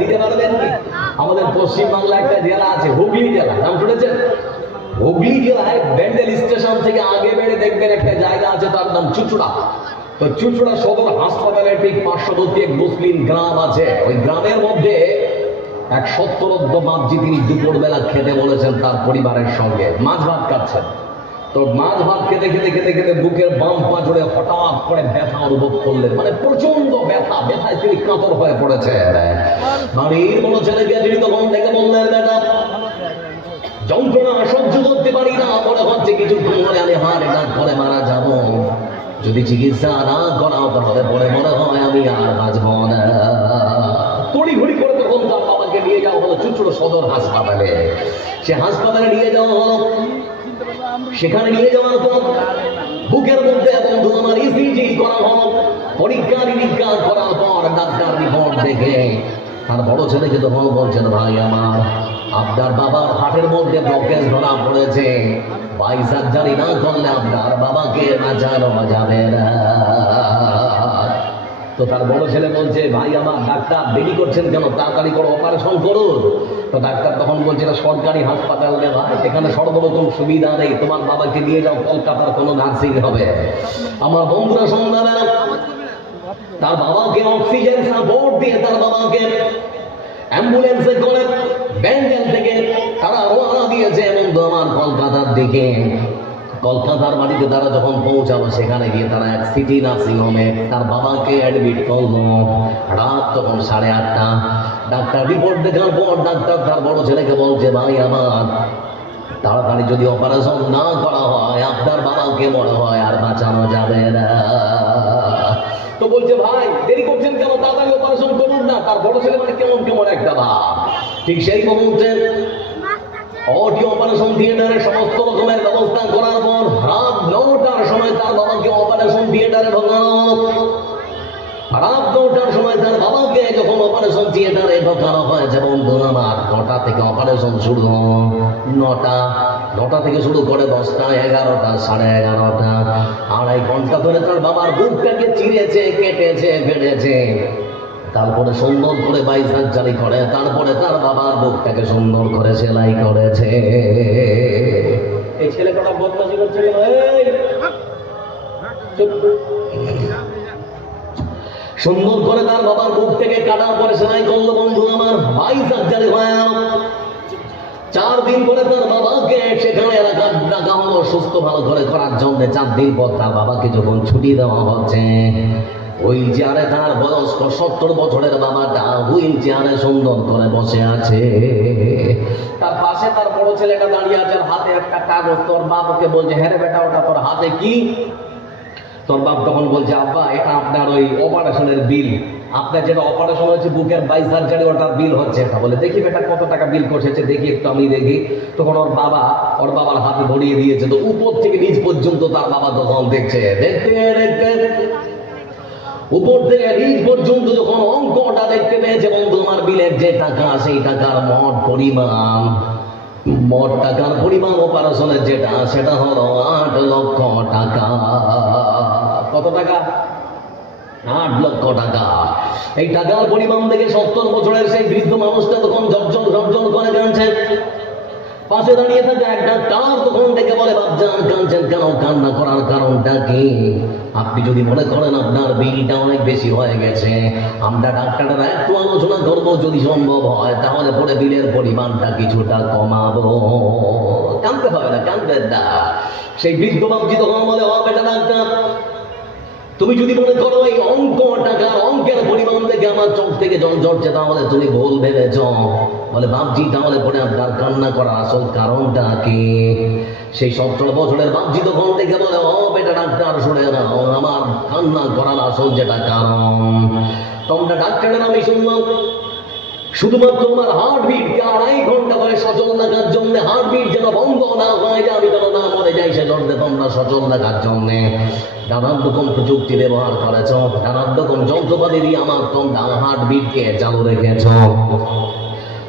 দিতে পারবেন কি? আমাদের পশ্চিম বাংলা একটা জেলা আছে, হুগলি জেলা, নাম শুনেছেন? হুগলি জেলায় ব্যান্ডেল স্টেশন থেকে আগে বেড়ে দেখবেন একটা জায়গা আছে, তার নাম চুচুড়া। তো চুচুড়া সদর হাসপাতালের ঠিক পার্শ্ববর্তী এক মুসলিম গ্রাম আছে। ওই গ্রামের মধ্যে এক সত্তরোদ্ধ বাপজি, তিনি দুপুরবেলা খেতে বলেছেন তার পরিবারের সঙ্গে, মাছ ভাত খাচ্ছেন। তো মাছ ভাত খেতে খেতে খেতে খেতে বুকের বাম পা জুড়ে হঠাৎ করে ব্যথা অনুভব করলেন, মানে প্রচন্ড ব্যথা, ব্যথায় তিনি কাতর হয়ে পড়েছেন। বাড়ির বড় ছেলেকে তিনি তখন ডেকে বললেন, বেটা যন্ত্রণা সহ্য করতে পারি না, মনে হচ্ছে কিছুক্ষণ পরে আমি হার্ট অ্যাটাক করে মারা যাব, যদি চিকিৎসা না করাও তাহলে পরে মনে হয় আমি আর বাঁচব না। তড়িঘড়ি করে তখন তার বাবাকে নিয়ে যাওয়া হলো চুচুড়া সদর হাসপাতালে। সে হাসপাতালে নিয়ে যাওয়া হলো। সেখানে নিয়ে যাওয়ার পর বুকের মধ্যে বন্ধু আমার ইসিজি করা হলো। পরীক্ষা নিরীক্ষা করার পর ডাক্তার রিপোর্ট দেখে তার বড় ছেলেকে তখন বলছেন, ভাই আমার, আপনার বাবার হার্টের মধ্যে ব্লকেজ ধরা পড়েছে, বাই সার্জারি না করলে আপনার বাবাকে বাঁচানো যাবে না। তো তার বড় ছেলে বলছে, ভাই আমার, ডাক্তার দেরি করছেন কেন, তাড়াতাড়ি করে অপারেশন করুন। তো ডাক্তার তখন বলছে, এটা সরকারি হাসপাতাল রে ভাই, এখানে সর্বরকম সুবিধা নেই, তোমার বাবাকে নিয়ে যাও কলকাতার কোনো নার্সিং হবে। আমার বন্ধুরা সন্ধ্যাবেলা তার বাবাকে অক্সিজেন সাপোর্ট দিয়ে তার বাবাকে অ্যাম্বুলেন্সে করে ব্যান্ডেল থেকে তারা রওনা দিয়েছে বন্ধু আমার কলকাতার দিকে। কলকাতার বাড়িতে তারা যখন পৌঁছালো, সেখানে গিয়ে তারা এক সিটি নার্সিং হোমে তার বাবাকে অ্যাডমিট করলো। রাত তখন 8:30। ডাক্তার রিপোর্ট দেখার পর ডাক্তার তার বড় ছেলেকে বলছে, ভাই আমার, তাড়াতাড়ি যদি অপারেশন না করা হয় আপনার বাবাকে মনে হয় আর বাঁচানো যাবে না। তো বলছে, ভাই দেরি করছেন কেন, তাড়াতাড়ি অপারেশন করুন না। তার বড় ছেলে মানে কেমন কেমন একটা ভাব। ঠিক সেই মুহূর্তে অটি অপারেশন থিয়েটারে সমস্ত রকমের ব্যবস্থা করার পর রাত 9টার সময় তার বাবাকে অপারেশন থিয়েটারে ঢোকানো। রাত 9টার সময় তার বাবাকে যখন অপারেশন থিয়েটারে ঢোকানো হয়েছে বন্ধু আমার, 9টা থেকে অপারেশন শুরু। 9টা থেকে শুরু করে 10টা, 11টা, 11:30, 2.5 ঘন্টা ধরে তার বাবার বুকটাকে চিরেছে, কেটেছে, ফেটেছে। তারপরে সুন্দর করে বাই সার্জারি করে, তারপরে তার বাবার বুকটাকে সুন্দর করে সেলাই করেছে। এই ছেলে কটা বদমাশি করছে কেন? সুন্দর করে তার বাবার বুক থেকে কাটার পরে সেলাই করলো বন্ধু আমার, বাই সার্জারি হয়ে গেল। 4 দিন পরে তার বাবাকে সেখানে এলাকার ডাকা হলো সুস্থ ভালো করে করার জন্য। 4 দিন পর তার বাবাকে যখন ছুটি দেওয়া হচ্ছে, হুইল চেয়ারে তার বয়স্ক 70 বছরের বাবাটা হুইল চেয়ারে সুন্দর করে বসে আছে। তার পাশে তার বড় ছেলেটা দাঁড়িয়ে আছে, হাতে একটা কাগজ। তোর বাবাকে বলছে, হ্যাঁ রে বেটা, ওটা তোর হাতে কি? তোর বাপ তখন বলছে, আব্বা এটা আপনার ওই অপারেশনের বিল, আপনার যেটা অপারেশন হয়েছে বুকের বাই সার্জারি, ওটার বিল হচ্ছে এটা। বলে, দেখি বেটা কত টাকা বিল করছে, দেখি একটু আমি দেখি। তখন ওর বাবার হাতে ধরিয়ে দিয়েছে। তো উপর থেকে নিচ পর্যন্ত তার বাবা তখন দেখছে, দেখতে দেখতে উপর থেকে নিচ পর্যন্ত যখন অঙ্কটা দেখতে পেয়েছে বন্ধু আমার, বিলের যে টাকা, সেই টাকার মোট টাকার পরিমাণ অপারেশনের যেটা, সেটা হলো 8 লক্ষ টাকা। কত টাকা? 8 লক্ষ টাকা। এই টাকার পরিমাণ দেখে 70 বছরের সেই বৃদ্ধ মানুষটা তখন ঝরঝর করে কাঁদছে। পাশে দাঁড়িয়ে থাকা এক ডাক্তার তখন দেখে বলে, বাপজান কাঁদছেন কেন, কান্না করার কারণটা কি? আপনি যদি মনে করেন আপনার বিলটা অনেক বেশি হয়ে গেছে, আমরা ডাক্তাররা একটু আলোচনা করবো, যদি সম্ভব হয় তাহলে পরে বিলের পরিমাণটা কিছুটা কমাবো। কাঁদতে হবে না, কাঁদবেন না। সেই বৃদ্ধ বাপজি তখন বলে, ও বেটা ডাক্তার, তুমি যদি মনে করো এই অঙ্কের পরিমাণ থেকে আমার চোখ থেকে জল ঝরছে, তাহলে তুমি ভুল ভেবেছ। বলে, বাপজি তাহলে পরে আপনার কান্না করার আসল কারণটা কি? সেই 70 বছরের বাপজি তখন থেকে বলে, ও বেটা ডাক্তার শুনে নাও, আমার কান্না করার আসল যেটা কারণ, তোমরা ডাক্তারের আমি শুনলাম শুধুমাত্র আমার হার্টবিটকে 2.5 ঘন্টা করে সচল রাখার জন্য, হার্টবিট যেন বন্ধ না হয়ে যায়, আমি যেন না মরে যাই, সেজন্য তোমরা সচল রাখার জন্য নানান রকম প্রযুক্তি ব্যবহার করেছ, নানান রকম যন্ত্রপাতি দিয়ে আমার তোমরা হার্টবিটকে চালু রেখেছ।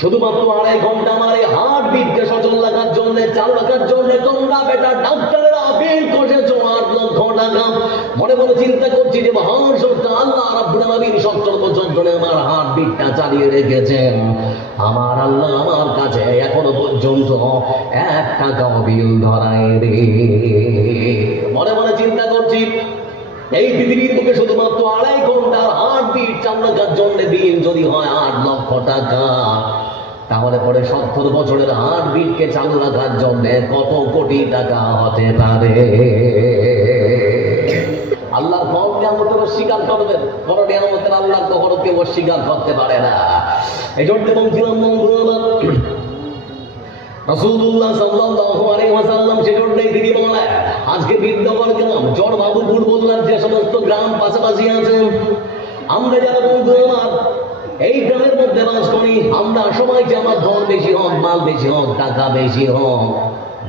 শুধুমাত্র 2.5 ঘন্টা আমার এই হার্টবিটকে সচল রাখার জন্য, চালু রাখার জন্য তোমরা বেটা ডাক্তারেরা বিল করেছ 8 লক্ষ লক্ষ টাকা। মনে মনে চিন্তা করছি যে মহান সত্য আল্লাহ রাব্বুল আলামিন 70 বছর ধরে আমার হার্টবিটটা চালিয়ে রেখেছেন। আমার আল্লাহ আমার কাছে এখনো পর্যন্ত 1 টাকাও বিল ধরায় রে। মনে মনে চিন্তা করছি এই পৃথিবীর বুকে শুধুমাত্র 2.5 ঘন্টার হার্টবিট চালু রাখার জন্য বিল যদি হয় 8 লক্ষ টাকা, তাহলে পরে 70 বছরের হার্টবিটকে চালু রাখার জন্য কত কোটি টাকা হতে পারে। আল্লাহর কোন নিয়ামতের অস্বীকার করবেন? কোন নিয়ামতের আল্লাহ কখনো কেউ অস্বীকার করতে পারে না। এই জন্য বলছিলাম বন্ধু আমার, রাসূলুল্লাহ সাল্লাল্লাহু আলাইহি ওয়াসাল্লাম সেজন্যই তিনি বলেন, আজকে বিদ্যমান গ্রাম চর বাবুপুর বললার যে সমস্ত গ্রাম পাশাপাশি আছে, আমরা যারা বন্ধু আমার এই গ্রামের মধ্যে বাস করি, আমরা সবাই যে আমার ধন বেশি হোক, মাল বেশি হোক, টাকা বেশি হোক,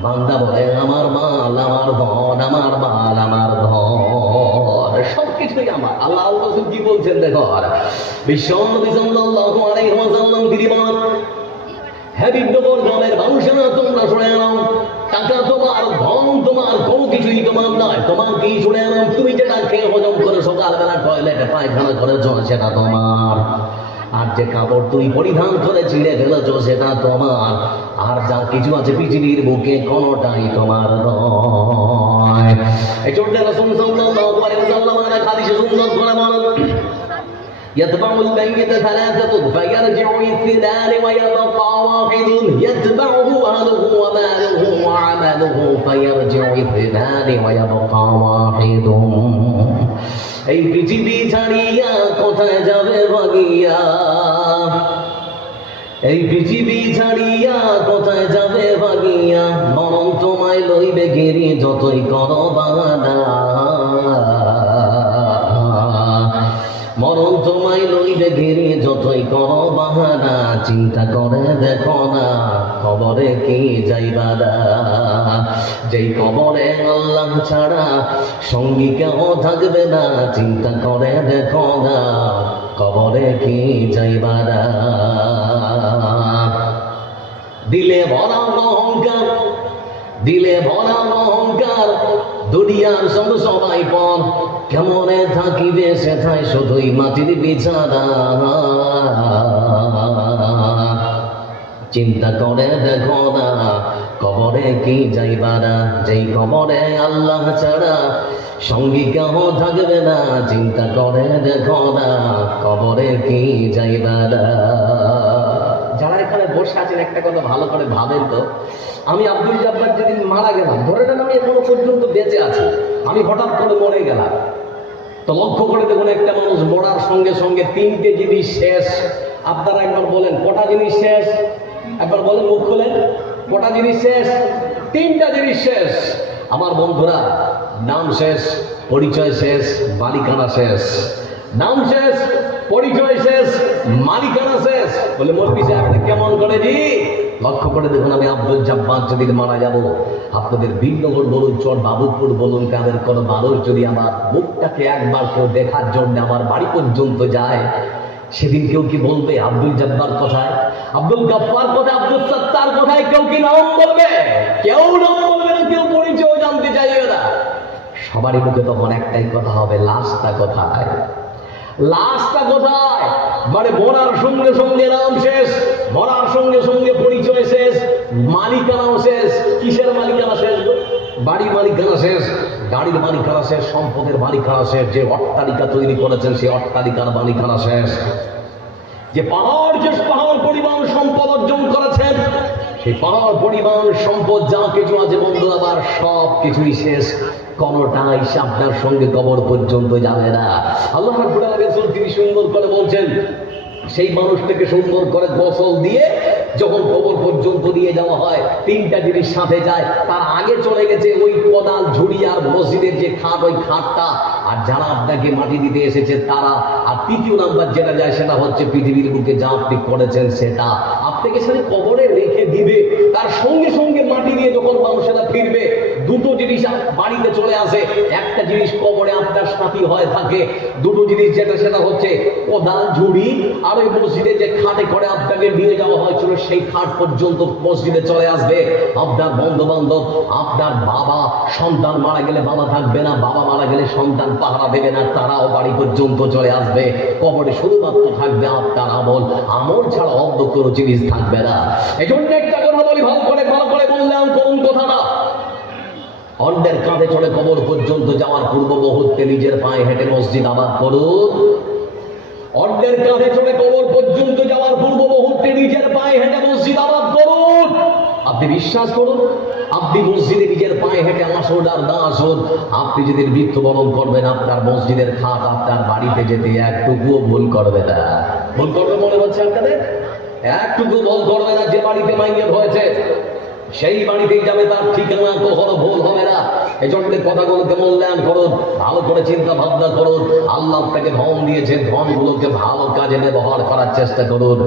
বান্দা বলে আমার মাল আমার ধন, আমার মাল আমার ধন, সবকিছুই আমার। আল্লাহ রাসূল কি বলছেন দেখো, বিশ্বনবী সাল্লাল্লাহু আলাইহি ওয়াসাল্লাম তিনি বলেন, হে বিদ্যমান গ্রামের মানুষেরা তোমরা শুনে নাও, টাকা তোমার, ধন তোমার, কোনো কিছুই তোমার নয়। তোমার কি শুনে নাও, তুমি যেটা খেয়ে হজম করে সকালবেলা টয়লেটে পায়খানা করেছ সেটা তোমার, আর যে কাপড় তুমি পরিধান করে ছিঁড়ে ফেলেছ সেটা তোমার, আর যা কিছু আছে পৃথিবীর বুকে কোনোটাই তোমার নয়। এই জন্য রাসূল সাল্লাল্লাহু আলাইহি ওয়াসাল্লাম হাদিসে সুন্দর করে বলেন, يتبع الميت 3 فيرجع 2 ويبقى 1 يتبعه أهله وماله وعمله فيرجع 2 ويبقى 1। এই পৃথিবী ছাড়িয়া কোথায় যাবে ভাগিয়া, এই পৃথিবী ছাড়িয়া কোথায় যাবে ভাগিয়া, মরণ তোমায় লইবে ঘিরি যতই করো বাহানা, মরণ তোমায় লইবে ঘিরে যতই করো বাহানা, চিন্তা করে দেখো না কবরে কি যাইবা না, যেই কবরে আল্লাহ ছাড়া সঙ্গী কেউ থাকবে না, চিন্তা করে দেখো না কবরে কি যাইবা না। দিলে ভরা অহংকার, দিলে ভরা অহংকার, দুনিয়ার সব সবাই পর, কেমনে থাকিবে সেথায় শুধুই মাটির বিছানা, চিন্তা করে দেখো না কবরে কি যাইবা না, যেই কবরে আল্লাহ ছাড়া সঙ্গী কেউ থাকবে না, চিন্তা করে দেখো না কবরে কি যাইবা না। যারা এখানে বসে আছেন একটা কথা ভালো করে ভাবেন তো, আমি আব্দুল জব্বার যেদিন মারা গেলাম, ধরে নেন আমি এখনো পর্যন্ত বেঁচে আছি, আমি হঠাৎ করে মরে গেলাম, তো লক্ষ্য করে দেখুন একটা মানুষ মরার সঙ্গে সঙ্গে 3টে জিনিস শেষ। আপনারা একবার বলেন কটা জিনিস শেষ, একবার বলেন মুখ খুলেন, কটা জিনিস শেষ? 3টা জিনিস শেষ। আমার বন্ধুরা, নাম শেষ, পরিচয় শেষ, মালিকানা শেষ। নাম শেষ, পরিচয় শেষ, মালিকানা শেষ। বলে মৌলভী সাহেব কেমন করে? জি, লক্ষ্য করে দেখুন, আমি আব্দুল জব্বার যেদিন মারা যাব, আপনাদের বিনগর বলুন, চর বাবুপুর বলুন, কাদের কোনো মানুষ যদি আমার মুখটাকে একবার কেউ দেখার জন্য আমার বাড়ি পর্যন্ত যায়, সেদিন কেউ কি বলবে আব্দুল জব্বার কোথায়, আব্দুল গফফার কোথায়, আব্দুল সত্তার কোথায়? কেউ কি নাম বলবে? কেউ নাম বলবে না, কেউ পরিচয় জানতে চাইবে না। সবারই মুখে তখন একটাই কথা হবে, লাশটা কোথায়, লাশটা কোথায়? মানে মরার সঙ্গে সঙ্গে নাম শেষ, মরার সঙ্গে সঙ্গে পরিচয় শেষ, মালিকানাও শেষ। কিসের মালিকানা শেষ? বাড়ির মালিকানা শেষ, গাড়ির মালিকানা শেষ, সম্পদের মালিকানা শেষ, যে অট্টালিকা তৈরি করেছেন সেই অট্টালিকার মালিকানা শেষ, যে পাহাড় পরিমাণ সম্পদ অর্জন করেছেন, সেই পাহাড় পরিমাণ সম্পদ যা কিছু আছে বন্ধু আমার সব কিছুই শেষ, কোনটাই আপনার সঙ্গে কবর পর্যন্ত যাবে না। আল্লাহ রাব্বুল আলামিন তিনি সুন্দর করে বলছেন, সেই মানুষটাকে সুন্দর করে গোসল দিয়ে যখন কবর পর্যন্ত নিয়ে যাওয়া হয়, 3টা জিনিস সাথে যায়। তার আগে চলে গেছে ওই কোদাল ঝুড়ি আর মসজিদের যে খাট, ওই খাটটা আর যারা আপনাকে মাটি দিতে এসেছে তারা। আর তৃতীয় নাম্বার যেটা যায় সেটা হচ্ছে পৃথিবীর বুকে যা আপনি করেছেন সেটা আপনাকে সেটা কবরে রেখে দিবে। তার সঙ্গে সঙ্গে মাটি দিয়ে যখন মানুষেরা ফিরবে, দুটো জিনিস বাড়িতে চলে আসে। একটা জিনিস কবরে আপনার সাথী হয়ে থাকে, দুটো জিনিস যেটা সেটা হচ্ছে কোদাল, ঝুড়ি, আর ওই মসজিদে যে খাটে করে আপনাকে নিয়ে যাওয়া হয়েছিল সেই খাট পর্যন্ত মসজিদে চলে আসবে। আপনার বন্ধু বান্ধব, আপনার বাবা, সন্তান মারা গেলে বাবা থাকবে না, বাবা মারা গেলে সন্তান পাহারা দেবে না, তারাও বাড়ি পর্যন্ত চলে আসবে। কবরে শুধুমাত্র থাকবে আপনার আমল, আমল ছাড়া অন্য কোনো জিনিস থাকবে না। এই জন্য একটা কথা বলি, ভালো করে বললাম কোন কথাটা, অন্যের কাঁধে চড়ে কবর পর্যন্ত যাওয়ার পূর্ব মুহূর্তে নিজের পায়ে হেঁটে মসজিদ আবাদ করুন। অন্যের কাঁধে চড়ে কবর পর্যন্ত যাওয়ার পূর্ব মুহূর্তে নিজের পায়ে হেঁটে মসজিদ আবাদ করুন। আপনি বিশ্বাস করুন, আপনি মসজিদে নিজের পায়ে হেঁটে আসুন আর না আসুন, আপনি যদি মৃত্যুবরণ করবেন, আপনার মসজিদের খাট আপনার বাড়িতে যেতে একটুকুও ভুল করবে না। ভুল করবে মনে হচ্ছে আপনাদের? একটুকু ভুল করবে না। যে বাড়িতে মাইয়াত হয়েছে সেই বাড়িতেই যাবে, তার ঠিকানা কখনো ভুল হবে না। এই জন্য কথাগুলোকে মূল্যায়ন করুন, ভালো করে চিন্তা ভাবনা করুন। আল্লাহ আপনাকে ধন দিয়েছে, ধনগুলোকে ভালো কাজে ব্যবহার করার চেষ্টা করুন।